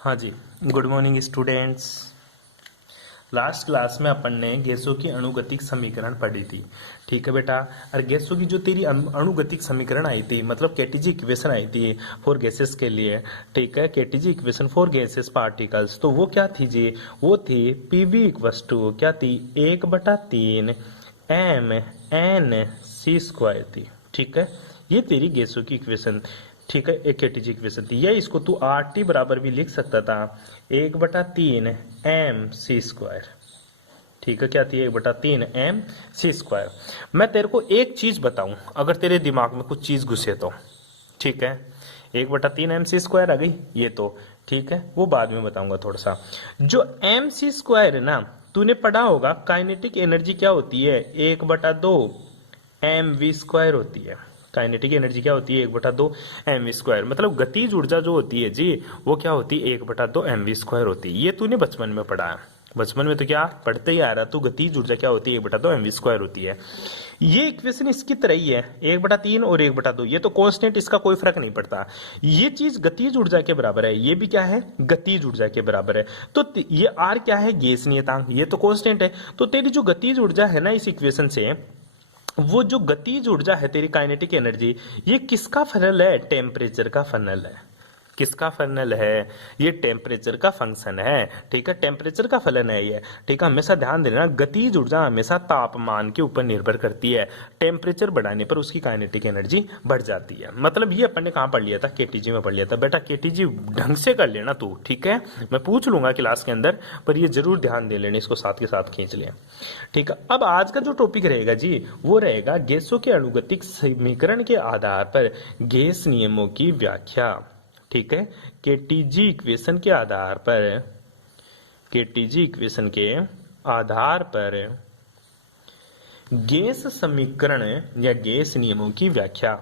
हाँ जी, good morning students. Last class में अपन ने गैसों की अणुगतिक समीकरण पढ़ी थी। ठीक है बेटा। और गैसों की जो तेरी अणुगतिक समीकरण आई थी, मतलब केटीजी इक्वेशन आई थी फॉर गैसेस के लिए। ठीक है, KTG equation for gases particles, तो वो क्या थी जी? वो थी पीवी इक्वस टू क्या थी? 1/3 एम एन सी स्क्वायर थी। ठीक है, ये तेरी गैसों की इक्वेशन। ठीक है, एक केटीजी इक्वेशन थी। या इसको तू आर टी बराबर भी लिख सकता था, 1/3 एम सी स्क्वायर। ठीक है, क्या थी? 1/3 एम सी स्क्वायर। मैं तेरे को एक चीज बताऊं, अगर तेरे दिमाग में कुछ चीज घुसे तो। ठीक है, 1/3 एम सी स्क्वायर आ गई ये तो। ठीक है, वो बाद में बताऊंगा थोड़ा सा। जो एम सी स्क्वायर है ना, तूने पढ़ा होगा काइनेटिक एनर्जी क्या होती है? 1/2 एम वी स्क्वायर होती है। काइनेटिक एनर्जी क्या होती है? 1/2 एम वी स्क्वायर। मतलब गतिज ऊर्जा जो होती है जी, वो क्या होती है? 1/2 एम वी स्क्वायर होती है। ये तूने बचपन में पढ़ा है। बचपन में तो क्या पढ़ते ही आ रहा, तो गतिज ऊर्जा क्या होती है? 1/2 एम वी स्क्वायर होती है। ये इक्वेशन इसकी तरह ही है, 1/3 और 1/2। ये तो कांस्टेंट, इसका कोई फर्क नहीं पड़ता। ये चीज गतिज ऊर्जा के बराबर है, ये भी क्या है? गतिज ऊर्जा के बराबर है। तो ये आर क्या है? गैस नियतांक, ये तो कांस्टेंट है। तो तेरी जो गतिज ऊर्जा है ना इस इक्वेशन से, वो जो गतिज ऊर्जा है तेरी काइनेटिक एनर्जी, ये किसका फनल है? टेम्परेचर का फनल है। किसका फनल है? ये टेम्परेचर का फंक्शन है। ठीक है, टेम्परेचर का फलन है ये। ठीक है, हमेशा ध्यान देना, गतिज ऊर्जा हमेशा तापमान के ऊपर निर्भर करती है। टेम्परेचर बढ़ाने पर उसकी काइनेटिक एनर्जी बढ़ जाती है। मतलब ये अपन ने कहाँ पढ़ लिया था? केटीजी में पढ़ लिया था। बेटा केटीजी ढंग से कर लेना तू, ठीक है? मैं पूछ लूंगा क्लास के अंदर, पर ये जरूर ध्यान दे लेना, इसको साथ के साथ खींच ले। ठीक है, अब आज का जो टॉपिक रहेगा जी, वो रहेगा गैसों के अणुगतिक समीकरण के आधार पर गैस नियमों की व्याख्या। ठीक है, केटीजी इक्वेशन के आधार पर, केटीजी इक्वेशन के आधार पर गैस समीकरण या गैस नियमों की व्याख्या।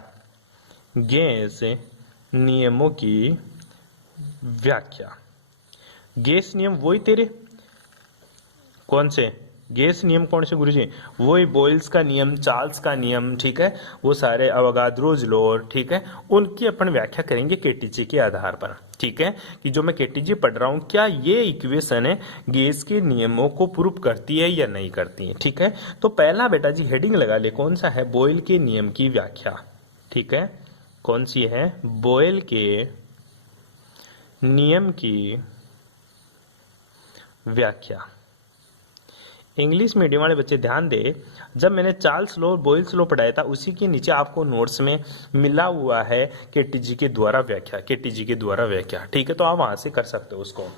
गैस नियमों की व्याख्या। गैस नियम वही तेरे कौन से? गैस नियम कौन से गुरुजी? वही बॉयल्स का नियम, चार्ल्स का नियम। ठीक है, वो सारे अवगाद्रोज लॉ। ठीक है, उनकी अपन व्याख्या करेंगे केटीजी के आधार पर। ठीक है, कि जो मैं केटीजी पढ़ रहा हूं, क्या ये इक्वेशन है गैस के नियमों को प्रूव करती है या नहीं करती है? ठीक है, तो पहला बेटा जी हेडिंग लगा ले, कौन सा है? बॉयल के नियम की व्याख्या। ठीक है, कौन सी है? बॉयल के नियम की व्याख्या। इंग्लिश मीडियम वाले बच्चे ध्यान दे, जब मैंने चार्ल्स लॉ, बॉयल्स लॉ पढ़ाया था, उसी के नीचे आपको नोट्स में मिला हुआ है केटीजी के द्वारा व्याख्या, केटीजी के द्वारा व्याख्या। ठीक है, तो आप वहां से कर सकते हो उसको।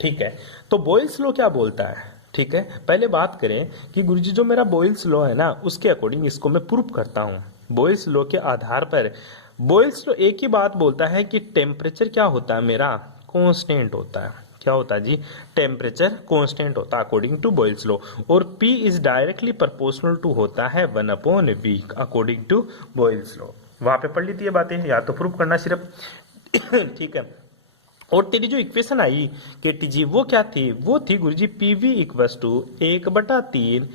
ठीक है, तो बॉयल्स लॉ क्या बोलता है? ठीक है, पहले बात करें कि गुरुजी जो मेरा बॉयल्स लॉ है ना, उसके अकॉर्डिंग इसको मैं प्रूफ करता हूं। बॉयल्स लॉ के आधार पर बॉयल्स लॉ एक ही बात बोलता है कि टेम्परेचर क्या होता है मेरा? कांस्टेंट होता है। क्या होता है जी? टेम्परेचर कांस्टेंट होता है अकॉर्डिंग टू बॉयल्स लॉ। और P इज डायरेक्टली प्रोपोर्शनल टू होता है 1/V according to Boyle's law. वहां पे पढ़ ली थी ये बातें, या तो प्रूफ करना सिर्फ। ठीक है, और तेरी जो इक्वेशन आई केटीजी, वो क्या थी? वो थी guruji PV equals to 1/3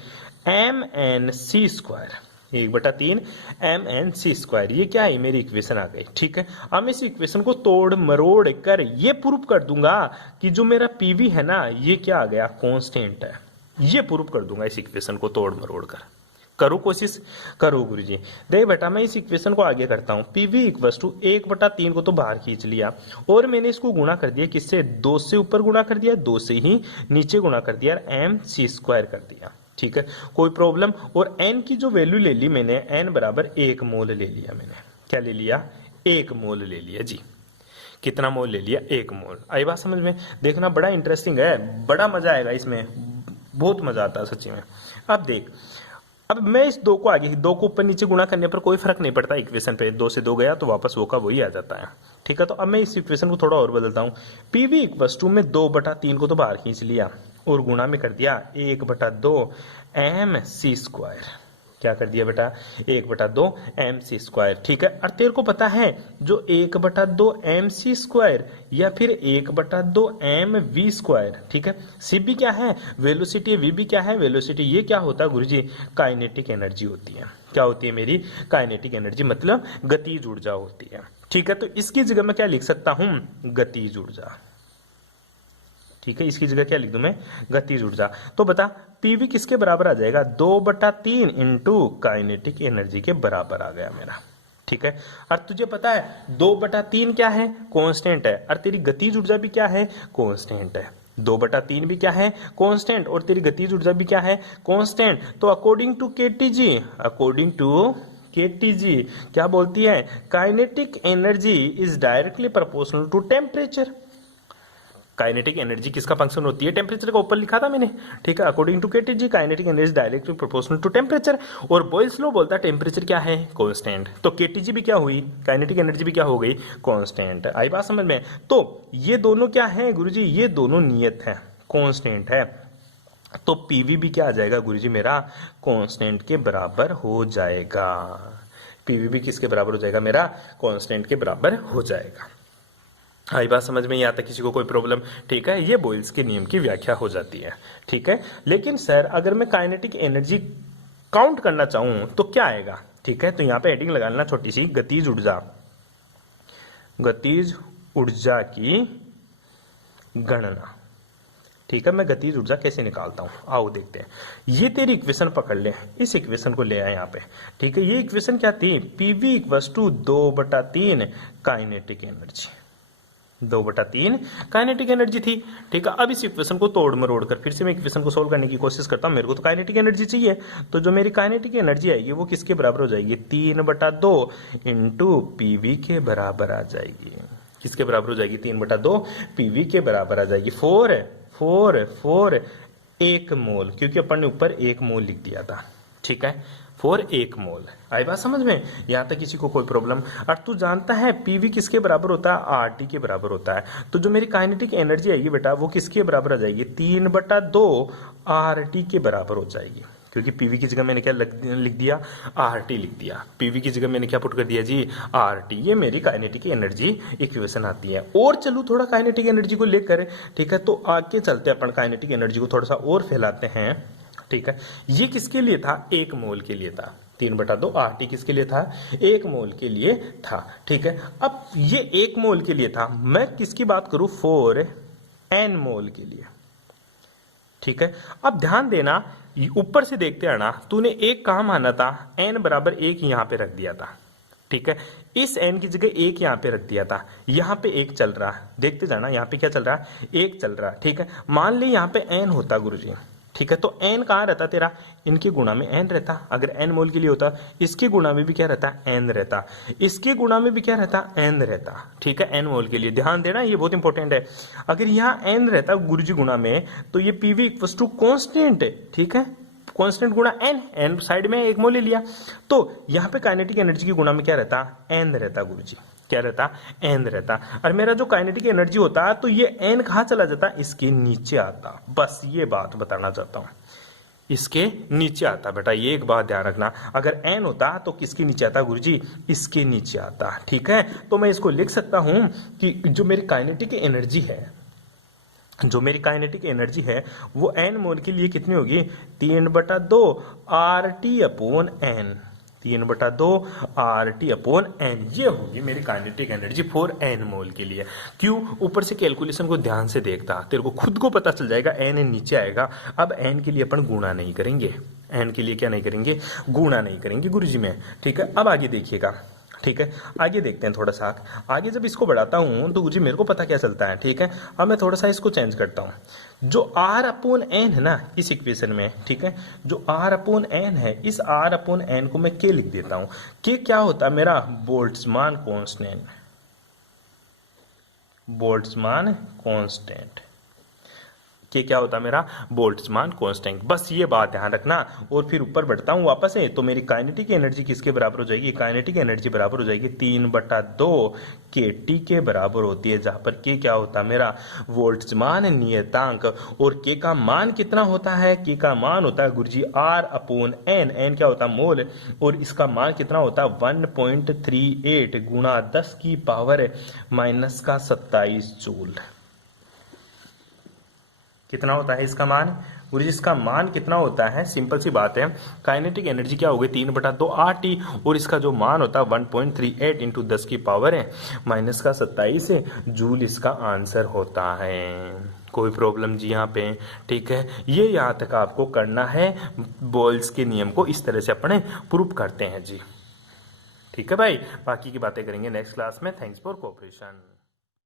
m n c square. 1/3 m n c square, ये क्या है? मेरी इक्वेशन आ गई। ठीक है, अब इस इक्वेशन को तोड़ मरोड़ कर ये प्रूव कर दूंगा कि जो मेरा पीवी है ना, ये क्या आ गया? कांस्टेंट है। ये प्रूव कर दूंगा इस इक्वेशन को तोड़ मरोड़ कर। करो कोशिश, करो गुरुजी। देख बेटा, मैं इस इक्वेशन को आगे करता हूं। पीवी इक्वस टू 1/3 को तो बाहर खींच लिया, और मैंने इसको गुणा कर दिया किससे? 2 से ऊपर गुणा कर दिया, 2 से ही नीचे गुणा कर दिया, एम सी स्क्वायर कर दिया। ठीक है, कोई प्रॉब्लम? और एन की जो वैल्यू ले ली मैंने, एन बराबर 1 मोल ले लिया मैंने। क्या ले लिया? 1 मोल ले लिया जी। कितना मोल ले लिया? 1 मोल। आई बात समझ में? देखना, बड़ा इंटरेस्टिंग है, बड़ा मजा आएगा इसमें, बहुत मजा आता है सच्ची में। अब देख, अब मैं इस 2 को आगे, 2 को ऊपर नीचे गुणा करने पर कोई फर्क नहीं पड़ता इक्वेशन पे। 2 से 2 गया तो वापस वो का वही आ जाता है। ठीक है, तो अब मैं इस इक्वेशन को थोड़ा और बदलता हूं। पीवी इक्वस टू में 2/3 को तो बाहर खींच लिया, और गुणा में कर दिया 1/2 एम सी स्क्वायर। क्या कर दिया बेटा? 1/2 एम सी स्क्वायर। ठीक है, और तेरे को पता है जो 1/2 एम सी स्क्वायर या फिर 1/2 एम वी स्क्वायर, ठीक है, सी भी क्या है? वेलोसिटी। वी भी क्या है? वेलोसिटी। ये क्या होता है गुरुजी? काइनेटिक एनर्जी होती है। क्या होती है मेरी? काइनेटिक एनर्जी, मतलब गतिज ऊर्जा होती है। ठीक है, तो इसकी जगह मैं क्या लिख सकता हूं? गतिज ऊर्जा। ठीक है, इसकी जगह क्या लिख दूं मैं, गतिज ऊर्जा। तो बता पीवी किसके बराबर आ जाएगा, 2/3 इंटू काइनेटिक एनर्जी के बराबर आ गया मेरा। ठीक है, और तुझे पता है 2/3 क्या है, कांस्टेंट है, और तेरी गतिज ऊर्जा भी क्या है, कांस्टेंट है। 2/3 भी क्या है, कांस्टेंट, और तेरी गतिज ऊर्जा भी क्या है, कांस्टेंट। तो अकॉर्डिंग टू केटीजी क्या बोलती है, kinetic energy is directly proportional to temperature. Kinetic energy किसका फंक्शन होती है, टेम्परेचर का ऊपर लिखा था मैंने। ठीक है, according to KTG kinetic energy directly proportional to temperature, और बॉयल्स लॉ बोलता है टेम्परेचर क्या है, कांस्टेंट। तो केटीजी भी क्या हुई, काइनेटिक एनर्जी भी क्या हो गई, कांस्टेंट। आई बात समझ में। तो ये दोनों क्या है गुरुजी, ये दोनों नियत है, कांस्टेंट है। तो पीवी भी क्या आ जाएगा गुरुजी मेरा, कांस्टेंट के बराबर हो जाएगा। पीवी भी किसके बराबर हो जाएगा मेरा, कांस्टेंट के बराबर हो जाएगा। आई बात समझ में, यहाँ तक किसी को कोई प्रॉब्लम। ठीक है, ये बॉयल्स के नियम की व्याख्या हो जाती है। ठीक है, लेकिन सर अगर मैं काइनेटिक एनर्जी काउंट करना चाहूं तो क्या आएगा। ठीक है, तो यहाँ पे हेडिंग लगा लेना छोटी सी, गतिज ऊर्जा की गणना। ठीक है, मैं गतिज ऊर्जा कैसे निकालता हूं, आओ देखते हैं। ये तेरी इक्वेशन पकड़ ले, इस इक्वेशन को ले आए यहाँ पे। ठीक है, ये इक्वेशन क्या थी, PV equals to 2/3 kinetic energy, 2/3 kinetic energy थी। ठीक है, अब इस इक्वेशन को तोड़ मरोड़ कर फिर से मैं इक्वेशन को सोल्व करने की कोशिश करता हूं। मेरे को तो काइनेटिक एनर्जी चाहिए, तो जो मेरी काइनेटिक एनर्जी आएगी वो किसके बराबर हो जाएगी, 3/2 इंटू पीवी के बराबर आ जाएगी। किसके बराबर हो जाएगी, 3/2 पीवी के बराबर आ जाएगी। 4 1 मोल, क्योंकि अपन ने ऊपर 1 मोल लिख दिया था। ठीक है, 4 1 मोल। आई बात समझ में, यहां तक किसी को कोई प्रॉब्लम। और तू जानता है पीवी किसके बराबर होता है, आरटी के बराबर होता है। तो जो मेरी काइनेटिक एनर्जी आएगी बेटा वो किसके बराबर आ जाएगी, 3/2 आरटी के बराबर हो जाएगी। क्योंकि पीवी की जगह मैंने क्या लिख दिया, आरटी लिख दिया। पीवी की जगह मैंने क्या पुट कर दिया जी, आरटी। ये मेरी काइनेटिक एनर्जी इक्वेशन आती है। और चलो थोड़ा काइनेटिक एनर्जी को लेकर, ठीक है, तो आगे चलते हैं अपन, काइनेटिक एनर्जी को थोड़ा सा और फैलाते हैं। ठीक है, ये किसके लिए था, 1 मोल के लिए था। 3/2 आरटी किसके लिए था, 1 मोल के लिए था। ठीक है, अब ये 1 मोल के लिए था, मैं किसकी बात करूं, 4 n मोल के लिए। ठीक है, अब ध्यान देना, ऊपर से देखते आना, तूने एक कहा माना था, n बराबर 1 यहां पे रख दिया था। ठीक है, इस n की जगह 1 यहां पे रख दिया था, यहां पे 1 चल रहा है, देखते जाना यहां पे क्या चल रहा है, 1 चल रहा है। ठीक है, मान ले यहां पे n होता गुरुजी। ठीक है, तो n कहां रहता तेरा, इनके गुणा में n रहता। अगर n मोल के लिए होता, इसके गुणा में भी क्या रहता, n रहता, इसके गुणा में भी क्या रहता, n रहता। ठीक है, n मोल के लिए ध्यान देना, ये बहुत इंपॉर्टेंट है। अगर यहाँ n रहता गुरुजी गुणा में, तो ये पीवी इक्वल्स टू कांस्टेंट है। ठीक है, कांस्टेंट गुणा n साइड में 1 मोल ले लिया, तो यहाँ पे काइनेटिक एनर्जी की गुणा में क्या रहता, n रहता गुरुजी। क्या रहता, n रहता। और मेरा जो काइनेटिक एनर्जी होता, तो ये n कहाँ चला जाता, इसके नीचे आता। बस ये बात बताना चाहता हूं, इसके नीचे आता। बेटा ये एक बात ध्यान रखना, अगर n होता तो किसके नीचे आता गुरुजी, इसके नीचे आता। ठीक है, तो मैं इसको लिख सकता हूं कि जो मेरी काइनेटिक एनर्जी है, वो n मोल के लिए कितनी होगी, 3/2 RT upon n, 3/2 RT upon n, ये होगी मेरी काइनेटिक एनर्जी 4 n मोल के लिए। क्यों, ऊपर से कैलकुलेशन को ध्यान से देखता, तेरे को खुद को पता चल जाएगा n नीचे आएगा। अब n के लिए अपन गुणा नहीं करेंगे, n के लिए क्या नहीं करेंगे, गुणा नहीं करेंगे गुरुजी में। ठीक है, अब आगे देखिएगा। ठीक है, आगे देखते हैं थोड़ा सा आगे। जब इसको बढ़ाता हूं तो गुरुजी मेरे को पता क्या चलता है। ठीक है, अब मैं थोड़ा सा इसको चेंज करता हूं। जो R अपॉन n है ना इस इक्वेशन में, ठीक है, जो R अपॉन n है, इस R अपॉन n को मैं K लिख देता हूं। K क्या होता है मेरा, बोल्ट्जमान कांस्टेंट, बोल्ट्जमान कांस्टेंट। कि क्या होता है मेरा, बोल्ट्जमान कांस्टेंट। बस ये बात ध्यान रखना। और फिर ऊपर बढ़ता हूं वापस से, तो मेरी काइनेटिक एनर्जी किसके बराबर हो जाएगी, काइनेटिक एनर्जी बराबर हो जाएगी 3/2 KT के बराबर होती है, जहां पर K क्या होता है मेरा, बोल्ट्जमान नियतांक। और K का मान कितना होता है, K का मान होता है गुरुजी R अपॉन n, n क्या होता है मोल, और इसका मान कितना होता है 1.38 गुणा 10 की पावर -27 जूल। कितना होता है इसका मान, और इसका मान कितना होता है, सिंपल सी बात है, काइनेटिक एनर्जी क्या होगी 3/2 RT, और इसका जो मान होता है 1.38 इंटू 10 की पावर है -27 है जूल इसका आंसर होता है। कोई प्रॉब्लम जी यहाँ पे? ठीक है, ये यहाँ तक आपको करना है, बोल्स के नियम को इस तरह से अपने प्रूफ करते हैं जी। ठीक है भाई, बाकी की बातें करेंगे नेक्स्ट क्लास में। Thanks for cooperation.